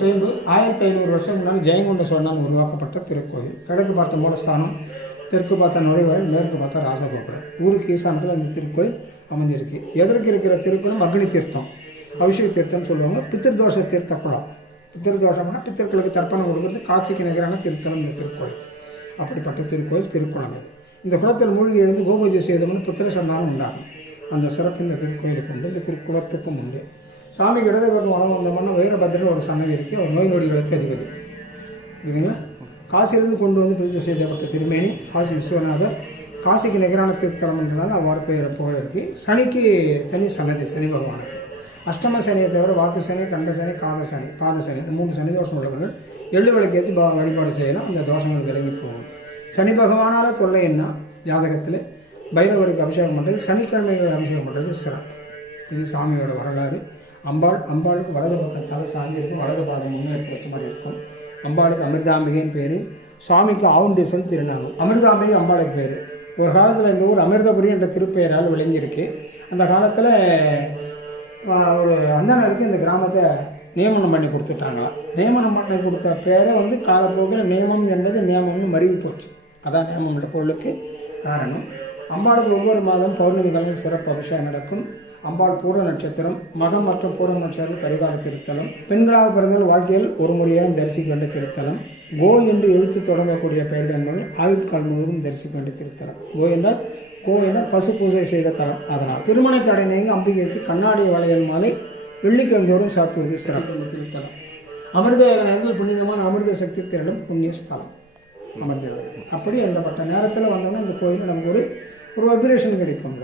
சுயம்பு 1500 வருஷம் முன்னாடி ஜெயங்கொண்ட சோழனால் உருவாக்கப்பட்ட திருக்கோயில். கிழக்கு பார்த்த மூலஸ்தானம், தெற்கு பார்த்த நுழைவாயில், மேற்கு பார்த்த ராசகோபுரம். ஊருக்கு ஈசானத்தில் இந்த திருக்கோயில் அமைஞ்சிருக்கு. எதற்கு இருக்கிற திருக்கோயில் அக்னி தீர்த்தம், அபிஷேக தீர்த்தம்னு சொல்லுவாங்க. பித்திருதோஷ தீர்த்த குளம். பித்திருதோஷம்னா பித்தர்களுக்கு தர்ப்பணம் கொடுக்குறது. காசிக்கு நிகரான திருத்தலம் இந்த திருக்கோயில். அப்படிப்பட்ட திருக்கோயில் திருக்குளம். இந்த குளத்தில் மூழ்கி எழுந்து கோபூஜை செய்தவன் புத்திர சந்தானம் உண்டாகும். அந்த சிறப்பு இந்த திருக்கோயிலுக்கு உண்டு, இந்த திருக்குளத்துக்கும் உண்டு. சாமிக்கு இடது பக்கம் வளம் வந்தோம்னா வீரபத்திரன் ஒரு சன்னதி இருக்குது. அவர் நோய் நொடிகளுக்கு அதிபதி. இதுங்களா காசிலிருந்து கொண்டு வந்து பூஜை செய்யப்பட்ட திருமேனி காசி விஸ்வநாதர். காசிக்கு நிகரான திருத்தலம் என்றதால் அவ்வாறு பெயர் புகழ் இருக்குது. சனிக்கு தனி சன்னதி, சனி பகவானுக்கு. அஷ்டம சனியை தவிர வாக்கு சனி, கண்ட சனி, காத சனி, பாத சனி, இந்த 3 சனி தோஷம் உள்ளவர்கள் எள்ளு விளக்கேற்றி வழிபாடு செய்யலாம். அந்த தோஷங்கள் விலகி போகும். சனி பகவானால் தொல்லை என்ன ஜாதகத்தில் பைரவருக்கு அபிஷேகம் பண்ணுறது, சனிக்கிழமைகள் அபிஷேகம் பண்ணுறது சிறப்பு. இது சாமியோட வரலாறு. அம்பாளுக்கு வலது பக்கத்தால் சாமி இருக்கும், வலது பாதம் முன்னேற்றி வச்ச மாதிரி இருக்கும். அம்பாளுக்கு அமிர்தாம்பிகைன்னு பேர். சுவாமிக்கு ஆவுண்டேசன் திருநாமம். அமிர்தாம்பிகை அம்பாளுக்கு பேர். ஒரு காலத்தில் இந்த ஊர் அமிர்தபுரி என்ற திருப்பெயரால் விளங்கியிருக்கு. அந்த காலத்தில் ஒரு அந்தனருக்கு இந்த கிராமத்தை நியமனம் பண்ணி கொடுத்துட்டாங்களாம். நியமனம் பண்ணி கொடுத்த பேரை காலப்போக்கில் நியமம் என்பது நியமம்னு மருவி போச்சு. அதான் நியமம் என்ற பொருளுக்கு காரணம். அம்பாளுக்கு ஒவ்வொரு மாதம் பௌர்ணமிகளில் சிறப்பு அபிஷேகம் நடக்கும். அம்பாள் பூர்ண நட்சத்திரம், மகம் மற்றும் பூர்ண நட்சத்திரம் பரிகார திருத்தலம். பெண்களாக பிறந்தால் வாழ்க்கையில் ஒரு முறையாக தரிசிக்க வேண்டிய திருத்தலம். கோ என்று எழுத்து தொடங்கக்கூடிய பெயர்கள் என்பது ஆயுட்கால் முழுவதும் தரிசிக்க வேண்டிய திருத்தலம். கோ என்றால் பசு பூஜை செய்த தலம். அதனால் திருமண தடை நீங்க அம்பிகைக்கு கண்ணாடி வளையல் மாலை வெள்ளிக்கிழமை தோறும் சாத்துவது சிறப்பு திருத்தலம். அமிர்த புனிதமான அமிர்த சக்தி திரளும் புண்ணிய ஸ்தலம் அமிர்த. அப்படி அந்த பட்ட நேரத்தில் வந்தோம்னா இந்த கோயிலில் நமக்கு ஒரு வைப்ரேஷன் கிடைக்கும்.